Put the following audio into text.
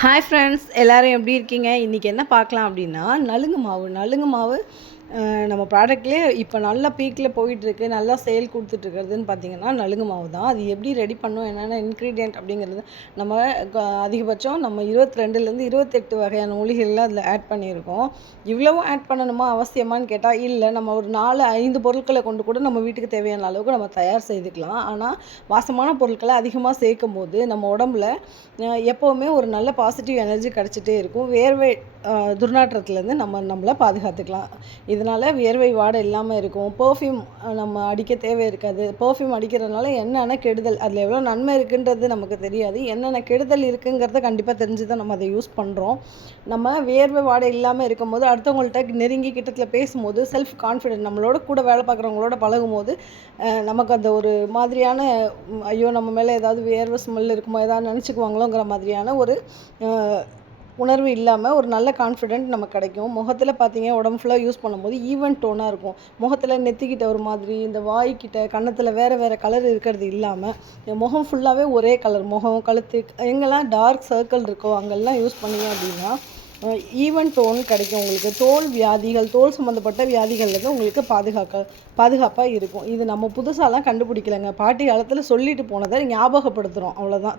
Hi friends, எல்லோரும் எப்படி இருக்கீங்க? இன்றைக்கி என்ன பார்க்கலாம் அப்படின்னா, நலுங்கு மாவு நம்ம ப்ராடக்ட்லேயே இப்போ நல்ல பீக்கில் போயிட்டுருக்கு, நல்லா சேல் கொடுத்துட்ருக்கிறதுன்னு பார்த்தீங்கன்னா நலுங்கு மாவு தான். அது எப்படி ரெடி பண்ணோம், என்னென்ன இன்க்ரீடியன்ட் அப்படிங்கிறது நம்ம அதிகபட்சம் நம்ம 22லேருந்து 28 வகையான மூலிகைகள்லாம் அதில் ஆட் பண்ணியிருக்கோம். இவ்வளவும் ஆட் பண்ணணுமா, அவசியமானு கேட்டால் இல்லை. நம்ம ஒரு 4-5 பொருட்களை கொண்டு கூட நம்ம வீட்டுக்கு தேவையான அளவுக்கு நம்ம தயார் செய்துக்கலாம். ஆனால் வாசமான பொருட்களை அதிகமாக சேர்க்கும் போது நம்ம உடம்புல எப்போவுமே ஒரு நல்ல பாசிட்டிவ் எனர்ஜி கிடச்சிட்டே இருக்கும். வேர்வை துர்நாற்றத்துலேருந்து நம்மளை பாதுகாத்துக்கலாம். இதனால் வியர்வை வாடை இல்லாமல் இருக்கும். பர்ஃப்யூம் நம்ம அடிக்க தேவை இருக்காது. பர்ஃப்யூம் அடிக்கிறதுனால என்னென்ன கெடுதல், அதில் எவ்வளோ நன்மை இருக்குன்றது நமக்கு தெரியாது. என்னென்ன கெடுதல் இருக்குங்கிறத கண்டிப்பாக தெரிஞ்சு தான் நம்ம அதை யூஸ் பண்ணுறோம். நம்ம வியர்வை வாடை இல்லாமல் இருக்கும்போது அடுத்தவங்கள்ட்ட நெருங்கி கிட்டத்தில் பேசும்போது செல்ஃப் கான்ஃபிடென்ட், நம்மளோட கூட வேலை பார்க்குறவங்களோட பழகும்போது நமக்கு அந்த ஒரு மாதிரியான ஐயோ நம்ம மேலே ஏதாவது வியர்வை ஸ்மெல் இருக்குமோ, ஏதாவது நினச்சிக்குவாங்களோங்கிற மாதிரியான ஒரு உணர்வு இல்லாமல் ஒரு நல்ல கான்ஃபிடென்ட் நமக்கு கிடைக்கும். முகத்தில் பார்த்தீங்க, உடம்பு ஃபுல்லாக யூஸ் பண்ணும்போது ஈவன் டோனாக இருக்கும். முகத்தில் நெத்திக்கிட்ட ஒரு மாதிரி, இந்த வாய்க்கிட்ட கன்னத்தில் வேறு கலர் இருக்கிறது இல்லாமல் முகம் ஃபுல்லாகவே ஒரே கலர், முகம் கழுத்து எங்கெல்லாம் டார்க் சர்க்கிள் இருக்கோ அங்கெல்லாம் யூஸ் பண்ணிங்க அப்படின்னா ஈவன் டோன் கிடைக்கும். உங்களுக்கு தோல் சம்மந்தப்பட்ட வியாதிகள்லேருந்து உங்களுக்கு பாதுகாப்பாக இருக்கும். இது நம்ம புதுசாலாம் கண்டுபிடிக்கலைங்க. பாட்டி காலத்தில் சொல்லிட்டு போனதை ஞாபகப்படுத்துகிறோம், அவ்வளோதான்.